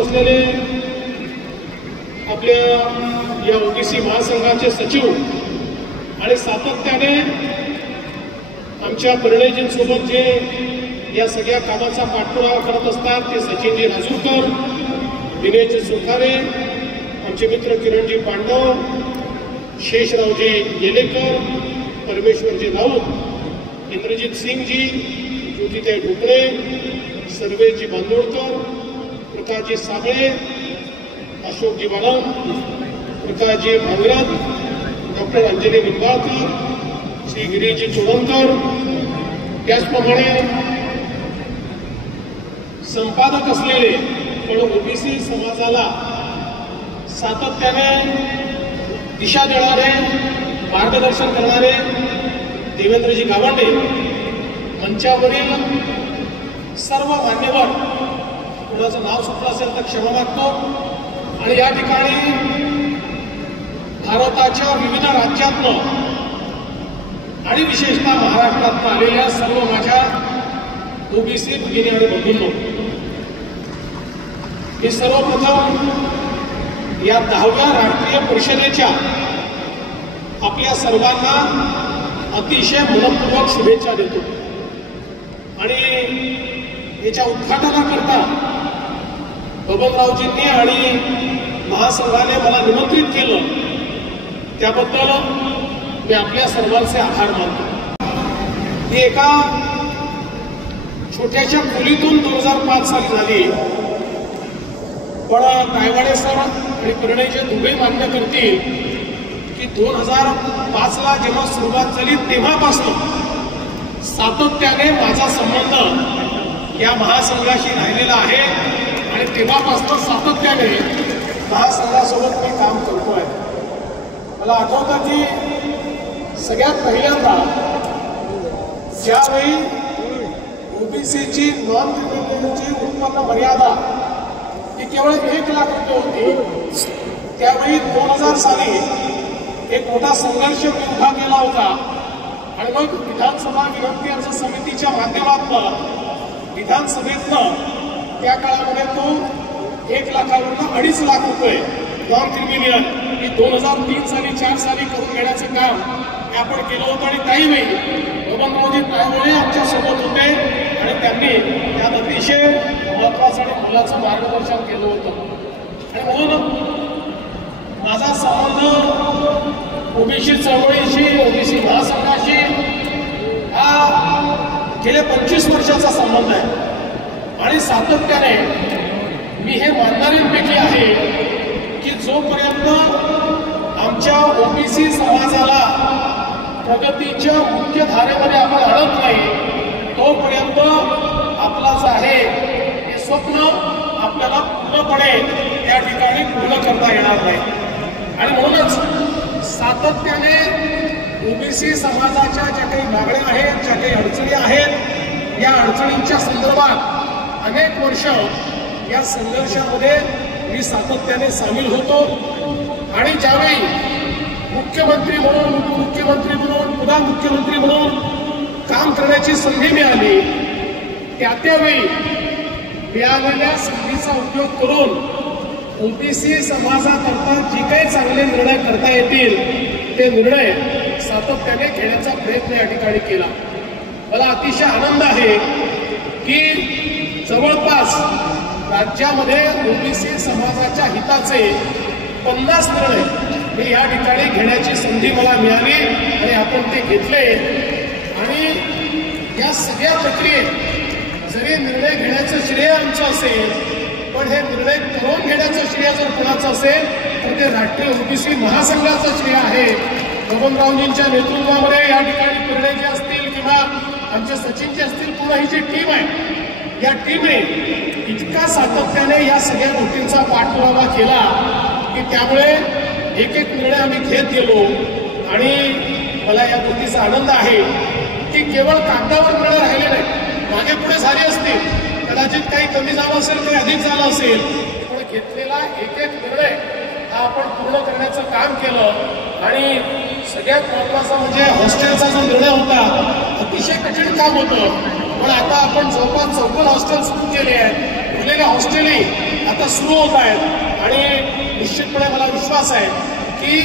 असलेले आपल्या या ओबीसी महासंघाचे सचिव आणि सातत्याने आमच्या परिणयजींसोबत जे या सगळ्या कामाचा पाठपुरावा करत असतात ते सचिनजी राजूरकर, विनयजी सुखारे, आमचे मित्र किरणजी पांडव, शेषरावजी येलेकर, परमेश्वरजी राऊत, इंद्रजीत सिंगजी, ज्योतिताई ढोकळे, सर्वेजी बांदोडकर, प्रकाशजी साबळे, अशोकजी वालम, प्रकाशजी भांगरत, डॉक्टर अंजली निंबाळकर, श्री गिरीजी चोडणकर, त्याचप्रमाणे संपादक असलेले पण ओबीसी समाजाला सातत्याने दिशा देणारे, मार्गदर्शन करणारे देवेंद्रजी गावंडे, मंचावरील सर्व मान्यवर, कुणाचं नाव सुटलं असेल तर क्षमा मागतो, आणि या ठिकाणी भारताच्या विविध राज्यातनं आणि विशेषतः महाराष्ट्रातनं आलेल्या सर्व माझ्या ओबीसी भगिनी आणि बंधूंनो, मी सर्वप्रथम या 10व्या राष्ट्रीय परिषदेच्या आपल्या सर्वांना अतिशय मनपूर्वक शुभेच्छा देतो. आणि याच्या उद्घाटनाकरता बबनरावजींनी आणि महासंघाने मला निमंत्रित केलं, त्याबद्दल मी आपल्या सर्वांचे आभार मानतो. ही एका छोट्याशा खोलीतून 2005 साली झाली, पण कायवाडे सर आणि परिणयजी दोघे मान्य करतील की 2005ला जेव्हा सुरुवात झाली तेव्हापासून सातत्याने माझा संबंध या महासंघाशी राहिलेला आहे आणि तेव्हापासून सातत्याने महासंघासोबत मी काम करतोय. मला आठवतं की सगळ्यात पहिल्यांदा ज्यावेळी ओबीसीची नॉन क्रिमिनलची उत्पन्न मर्यादा ही केवळ 1 लाख रुपये होती, त्यावेळी 2000 साली एक मोठा संघर्ष मी उभा केला होता आणि मग विधानसभा विनंती अर्ज समितीच्या माध्यमातून विधानसभेतनं त्या काळामध्ये तो 1 लाखावरून 2.5 लाख रुपये नॉन क्रिमिनल ही 2003 साली 4 साली करून घेण्याचं काम आपण केलं होतं. आणि त्याहीवेळी बबनरावजी तायवळे आमच्या सोबत होते आणि त्यांनी त्यात अतिशय महत्वाचं आणि मुलाचं मार्गदर्शन केलं होतं. आणि म्हणून माझा संबंध ओबीसी चळवळीशी, ओबीसी महासंघाशी हा गेल्या 25 वर्षाचा संबंध आहे. आणि सातत्याने मी हे मानणाऱ्यांपैकी आहे की जोपर्यंत आमच्या ओबीसी समाजाला प्रगतीच्या मुख्य धारेमध्ये आपण आणत नाही तोपर्यंत आपला जे आहे हे स्वप्न आपल्याला पूर्णपणे या ठिकाणी पूर्ण करता येणार नाही. आणि म्हणूनच सातत्याने ओबीसी समाजाच्या ज्या काही मागण्या आहेत, ज्या काही अडचणी आहेत, या अडचणींच्या संदर्भात अनेक वर्ष या संघर्षामध्ये मी सातत्याने सामील होतो. आणि ज्यावेळी मुख्यमंत्री म्हणून, उपमुख्यमंत्री म्हणून, पुन्हा मुख्यमंत्री म्हणून काम करण्याची संधी मिळाली, त्यावेळी मिळालेल्या संधीचा उपयोग करून ओबीसी समाजाकरता जे काही चांगले निर्णय करता येतील ते निर्णय सातत्याने घेण्याचा प्रयत्न या ठिकाणी केला. मला अतिशय आनंद आहे की जवळपास राज्यामध्ये ओबीसी समाजाच्या हिताचे 50 निर्णय हे या ठिकाणी घेण्याची संधी मला मिळाली आणि आपण ते घेतले. आणि या सगळ्या प्रक्रियेत जरी निर्णय घेण्याचं श्रेय आमचं असेल, पण हे निर्णय करून घेण्याचं श्रेय जर कोणाचं असेल तर ते राष्ट्रीय ओबीसी महासंघाचं श्रेय आहे. बबनरावजींच्या नेतृत्वामध्ये या ठिकाणी परिणयजी असतील किंवा आमचे सचिनजी असतील, पूर्ण ही जी टीम आहे, या टीमने इतका सातत्याने या सगळ्या गोष्टींचा पाठपुरावा केला की त्यामुळे एक निर्णय आम्ही घेत गेलो. आणि मला या गोष्टीचा आनंद आहे की केवळ कागदावर निर्णय राहिले नाही, मागे पुढे झाले असतील, कदाचित काही कमी झालं असेल, काही अधिक झालं असेल, पण घेतलेला एक निर्णय हा आपण पूर्ण करण्याचं काम केलं. आणि सगळ्यात महत्त्वाचा म्हणजे हॉस्टेलचा जो निर्णय होता, अतिशय कठीण काम होतं, पण आता आपण जवळपास 54 हॉस्टेल सुरू केले आहेत. उरलेल्या हॉस्टेलही आता सुरू होत आहेत आणि निश्चितपणे मला विश्वास आहे की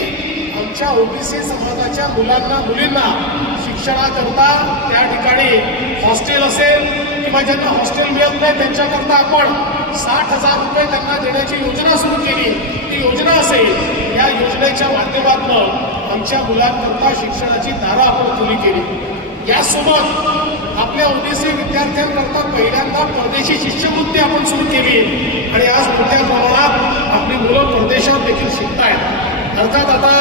आमच्या ओबीसी समाजाच्या मुलींना शिक्षणाकरता त्या ठिकाणी हॉस्टेल असेल किंवा ज्यांना हॉस्टेल मिळत नाही त्यांच्याकरता आपण 60,000 रुपये त्यांना देण्याची योजना सुरू केली. ती योजना असेल, या योजनेच्या माध्यमातून आमच्या मुलांकरता शिक्षणाची दारं आपण खुली केली. यासोबत आपल्या ओबीसी विद्यार्थ्यांकरता पहिल्यांदा परदेशी शिष्यवृत्ती आपण सुरू केली आणि आज मोठ्या प्रमाणात आपली मुलं परदेशात देखील शिकतायत. अर्थात आता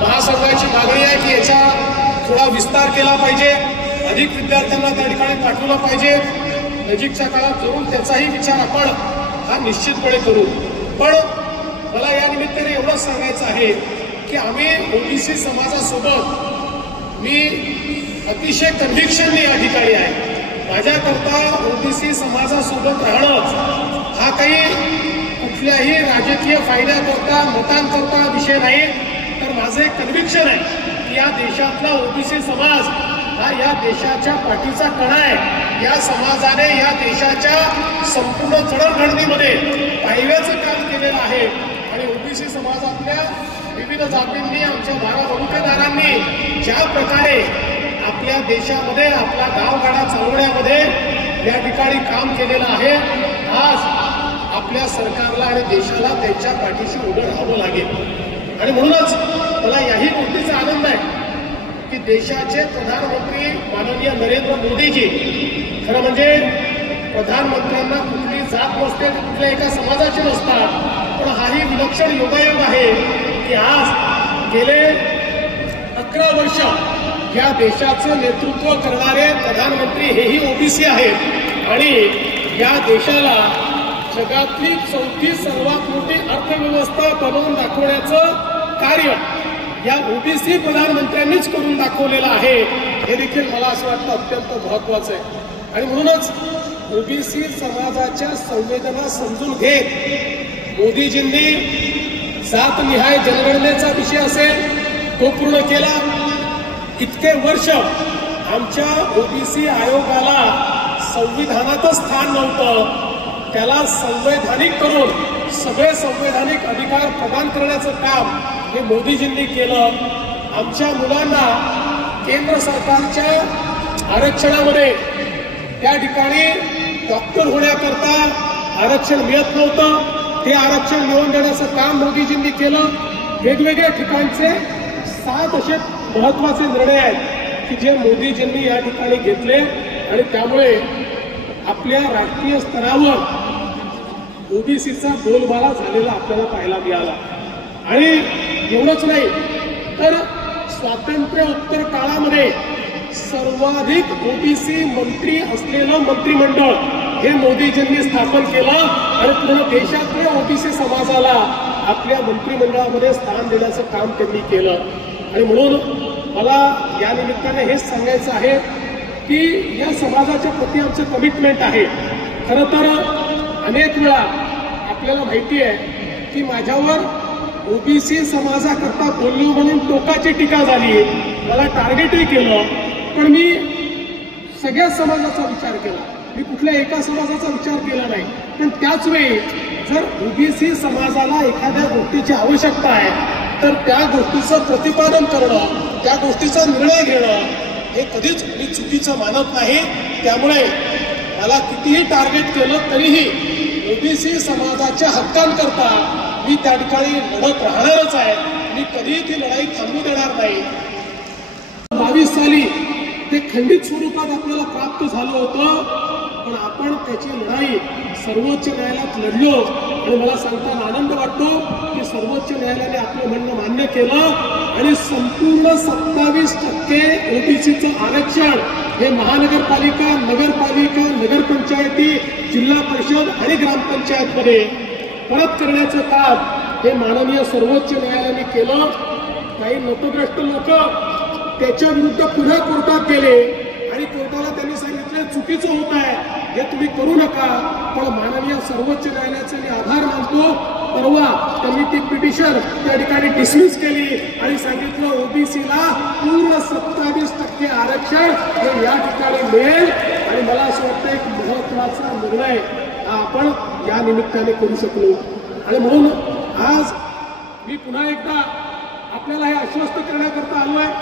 महासंघाची मागणी आहे की याचा थोडा विस्तार केला पाहिजे, अधिक विद्यार्थ्यांना त्या ठिकाणी पाठवलं पाहिजे. नजीकच्या काळात जरूर त्याचाही विचार आपण हा निश्चितपणे करू. पण मला या निमित्ताने एवढंच सांगायचं आहे की आम्ही ओबीसी समाजासोबत मी अतिशय कन्व्हिक्शनने या ठिकाणी आहे. माझ्याकरता ओबीसी समाजासोबत राहणं हा काही कुठल्याही राजकीय फायद्याकरता मतांकरता विषय नाही, तर माझं एक कन्व्हिक्शन आहे की या देशातला ओबीसी समाज हा या देशाच्या पाठीचा कणा आहे. या समाजाने या देशाच्या संपूर्ण जडणघडणीमध्ये पायव्याचं काम केलेलं आहे आणि ओबीसी समाजातल्या विविध जातींनी आमच्या 12 बलुतेदारांनी ज्या प्रकारे आपल्या देशामध्ये आपला गावगाडा चालवण्यामध्ये या ठिकाणी काम केलेलं आहे, आज आपल्या सरकारला आणि देशाला त्यांच्या पाठीशी उभं राहावं लागेल. आणि म्हणूनच मला याही गोष्टीचा आनंद आहे की देशाचे प्रधानमंत्री माननीय नरेंद्र मोदीजी, खरं म्हणजे प्रधानमंत्र्यांना कुठली जात नसते, कुठल्या एका समाजाची नसतात, पण हाही विलक्षण योगायोग आहे की आज गेले 11 वर्ष या देशाचं नेतृत्व करणारे प्रधानमंत्री हेही ओबीसी आहेत आणि या देशाला जगातली 4थी सर्वात मोठी अर्थव्यवस्था बनवून दाखवण्याचं कार्य या ओबीसी प्रधानमंत्र्यांनीच करून दाखवलेलं आहे. हे देखील मला असं वाटतं अत्यंत महत्वाचं आहे. आणि म्हणूनच ओबीसी समाजाच्या संवेदना समजून घेत मोदीजींनी जातनिहाय जनगणनेचा विषय असेल तो पूर्ण केला. इतके वर्ष आमच्या ओबीसी आयोगाला संविधानातच स्थान नव्हतं, त्याला संवैधानिक करून सगळे संवैधानिक अधिकार प्रदान करण्याचं काम हे मोदीजींनी केलं. आमच्या मुलांना केंद्र सरकारच्या आरक्षणामध्ये त्या ठिकाणी डॉक्टर होण्याकरता आरक्षण मिळत नव्हतं, ते आरक्षण मिळवून देण्याचं काम मोदीजींनी केलं. वेगवेगळ्या ठिकाणचे 7 असे महत्वाचे निर्णय आहेत की जे मोदीजींनी या ठिकाणी घेतले आणि त्यामुळे आपल्या राष्ट्रीय स्तरावर ओबीसीचा बोलबाला झालेला आपल्याला पाहायला मिळाला. आणि एवढंच नाही तर स्वातंत्र्योत्तर काळामध्ये सर्वाधिक ओबीसी मंत्री असलेलं मंत्रिमंडळ हे मोदीजींनी स्थापन केलं आणि पूर्ण देशातल्या ओबीसी समाजाला आपल्या मंत्रिमंडळामध्ये स्थान देण्याचं काम त्यांनी केलं. आणि म्हणून मला या निमित्ताने हेच सांगायचं आहे की या समाजाच्या प्रती आमचं कमिटमेंट आहे. खरं तर अनेक वेळा आपल्याला माहिती आहे की माझ्यावर ओबीसी समाजाकरता बोललो म्हणून टोकाची टीका झाली, मला टार्गेटही केलं, पण मी सगळ्या समाजाचा विचार केला, मी कुठल्या एका समाजाचा विचार केला नाही. पण त्याच वेळी जर ओबीसी समाजाला एखाद्या गोष्टीची आवश्यकता आहे तर त्या गोष्टीचं प्रतिपादन करणं, त्या गोष्टीचा निर्णय घेणं हे कधीच मी चुकीचं मानत नाही. त्यामुळे मला कितीही टार्गेट केलं तरीही ओबीसी समाजाच्या हक्कांकरता मी त्या ठिकाणी लढत राहणारच आहे. मी कधीही ती लढाई थांबू देणार नाही. 22 साली ते खंडित स्वरूपात आपल्याला प्राप्त झालं होतं, पण आपण त्याची लढाई सर्वोच्च न्यायालयात लढलो आणि मला सांगताना आनंद वाटतो की सर्वोच्च न्यायालयाने आपलं म्हणणं मान्य केलं आणि संपूर्ण 27% ओबीसीचं आरक्षण हे महानगरपालिका, नगरपालिका, नगरपंचायती, जिल्हा परिषद आणि ग्रामपंचायतमध्ये परत करण्याचं काम हे माननीय सर्वोच्च न्यायालयाने केलं. काही मतभ्रष्ट लोक त्याच्या विरुद्ध पुन्हा कोर्टात गेले आणि कोर्टाला त्यांनी सांगितलं चुकीचं होत आहे, हे तुम्ही करू नका. पण माननीय सर्वोच्च न्यायालयाचे मी आभार मानतो, परवा त्यांनी ती पिटिशन त्या ठिकाणी डिसमिस केली आणि सांगितलं ओबीसीला पूर्ण 27% आरक्षण हे या ठिकाणी मिळेल. आणि मला असं वाटतं एक महत्वाचा निर्णय हा आपण या निमित्ताने करू शकलो. आणि म्हणून आज मी पुन्हा एकदा आपल्याला हे आश्वस्त करण्याकरता आलो आहे.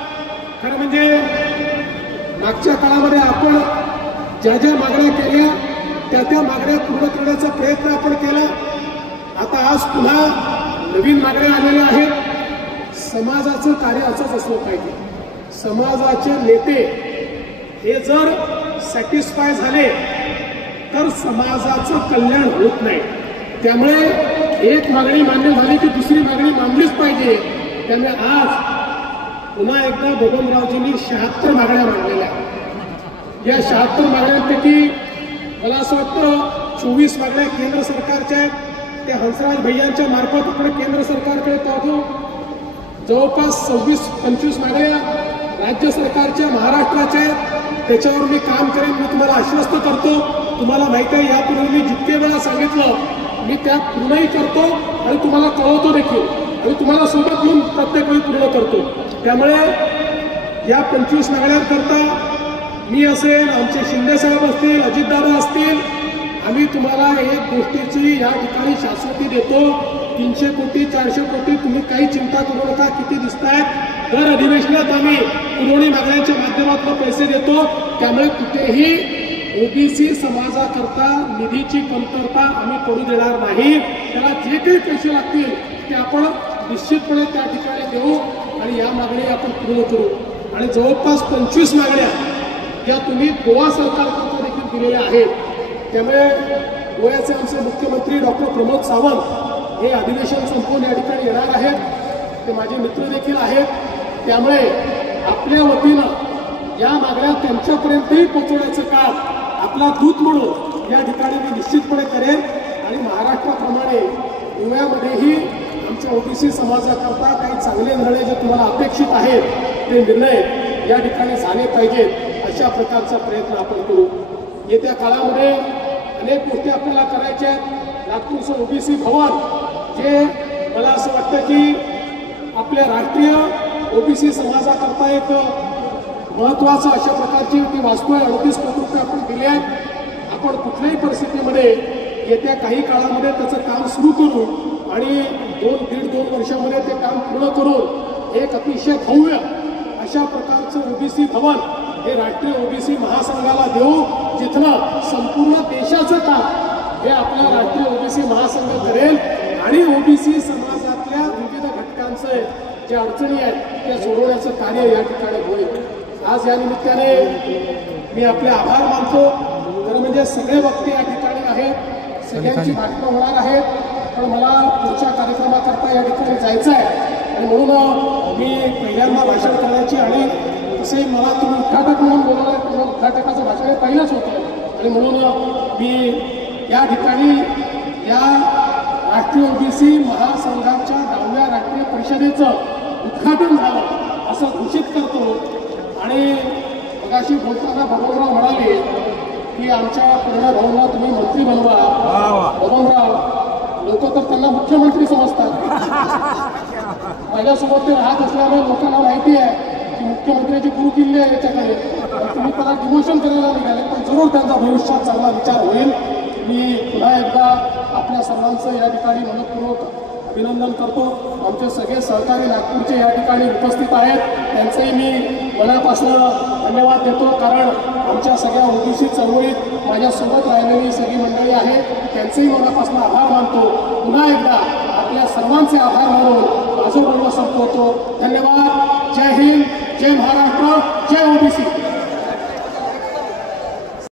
खरं म्हणजे मागच्या काळामध्ये आपण ज्या ज्या मागण्या केल्या त्या मागण्या पूर्ण करण्याचा प्रयत्न आपण केला. आता आज पुन्हा नवीन मागण्या आलेल्या आहेत. समाजाचं कार्य असंच असलं पाहिजे. समाजाचे नेते हे जर सॅटिस्फाय झाले तर समाजाचं कल्याण होत नाही. त्यामुळे एक मागणी मान्य झाली की दुसरी मागणी मानलीच पाहिजे. त्यामुळे आज पुन्हा एकदा बबनरावजींनी 76 मागण्या मांडलेल्या. या 76 मागण्यांपैकी मला असं वाटतं 24 मागण्या केंद्र सरकारच्या आहेत. त्या हंसराज भैयांच्या मार्फत आपण केंद्र सरकारकडे पाठवू. जवळपास 26-25 मागण्या राज्य सरकारच्या महाराष्ट्राच्या आहेत. त्याच्यावर मी काम करेन. मी तुम्हाला आश्वस्त करतो. तुम्हाला माहिती आहे यापूर्वी मी जितके वेळा सांगितलं मी त्या पूर्णही करतो आणि तुम्हाला कळवतो देखील आणि तुम्हाला सोबत घेऊन प्रत्येक वेळी पूर्ण करतो. त्यामुळे या 25 मागण्यांकरता मी असेल, आमचे शिंदेसाहेब असतील, अजितदादा असतील, आम्ही तुम्हाला एक गोष्टीची या ठिकाणी शाश्वती देतो. 300 कोटी 400 कोटी तुम्ही काही चिंता करू नका. किती दिसत आहेत दर अधिवेशनात आम्ही पुरवणी मागण्यांच्या माध्यमातून पैसे देतो. त्यामुळे कुठेही ओबीसी समाजाकरता निधीची कमतरता आम्ही पडू देणार नाही. त्याला जे काही पैसे लागतील ते आपण निश्चितपणे त्या ठिकाणी देऊ आणि या मागण्या आपण पूर्ण करू. आणि जवळपास 25 मागण्या या तुम्ही गोवा सरकारकरता देखील दिलेल्या आहेत. त्यामुळे गोव्याचे आमचे मुख्यमंत्री डॉक्टर प्रमोद सावंत हे अधिवेशन संपवून या ठिकाणी येणार आहेत. ते माझे मित्र देखील आहेत. त्यामुळे आपल्या वतीनं या मागण्या त्यांच्यापर्यंतही पोहोचवण्याचं काम आपला दूत म्हणून या ठिकाणी मी निश्चितपणे करेन. आणि महाराष्ट्राप्रमाणे गोव्यामध्येही आमच्या ओबीसी समाजाकरता काही चांगले निर्णय जे तुम्हाला अपेक्षित आहेत ते निर्णय या ठिकाणी झाले पाहिजेत. अशा प्रकारचा प्रयत्न आपण करू. येत्या काळामध्ये अनेक गोष्टी आपल्याला करायच्या आहेत. नागपूरचं ओबीसी भवन जे मला असं वाटतं की आपल्या राष्ट्रीय ओबीसी समाजाकरता एक महत्त्वाचं अशा प्रकारची ती वास्तू आहे. 38 कोटी रुपये आपण दिले आहेत. आपण कुठल्याही परिस्थितीमध्ये येत्या काही काळामध्ये त्याचं काम सुरू करू आणि 1.5-2 वर्षामध्ये ते काम पूर्ण करून एक अतिशय भव्य अशा प्रकारचं ओबीसी भवन हे राष्ट्रीय ओबीसी महासंघाला देऊ. जिथनं संपूर्ण देशाचं काम हे आपला राष्ट्रीय ओबीसी महासंघ करेल आणि ओबीसी समाजातल्या विविध घटकांचे जे अडचणी आहेत त्या सोडवण्याचं कार्य या ठिकाणी होईल. आज या निमित्ताने मी आपले आभार मानतो. खरं म्हणजे सगळे वक्ते या ठिकाणी आहेत. सगळ्यांची भाषणं होणार आहेत. पण मला पुढच्या कार्यक्रमाकरता या ठिकाणी जायचं आहे आणि म्हणून मी पहिल्यांदा भाषण करण्याची आणि तसे मला तुम्ही उद्घाटक म्हणून बोलवलं. किंवा उद्घाटकाचं भाषण पहिलंच होतं आणि म्हणून मी या ठिकाणी या राष्ट्रीय ओबीसी महासंघाच्या 10व्या राष्ट्रीय परिषदेचं उद्घाटन झालं असं घोषित करतो. आणि मगाशी बोलताना बबनराव म्हणाले की आमच्या पूर्ण भाऊंना तुम्ही मंत्री बनवा. बबनराव लोक तर त्यांना मुख्यमंत्री समजतात. माझ्यासोबत ते राहत असल्यामुळे लोकांना माहिती आहे की मुख्यमंत्र्याची गुरु किल्ले आहे याच्याकडे. तुम्ही त्याला डिमोशन करायला निघाले पण जरूर त्यांचा भविष्यात चांगला विचार होईल. मी पुन्हा एकदा आपल्या सर्वांचं या ठिकाणी मनपूर्वक अभिनंदन करतो. आमचे सगळे सहकारी नागपूरचे या ठिकाणी उपस्थित आहेत. त्यांचंही मी मनापासून धन्यवाद देतो. कारण आमच्या सगळ्या ओबीसी चळवळीत माझ्यासोबत राहिलेली सगळी मंडळी आहे. त्यांचेही मनापासून आभार मानतो. पुन्हा एकदा आपल्या सर्वांचे आभार मानून माझं बोलणं संपवतो. धन्यवाद. जय हिंद, जय महाराष्ट्र, जय ओबीसी.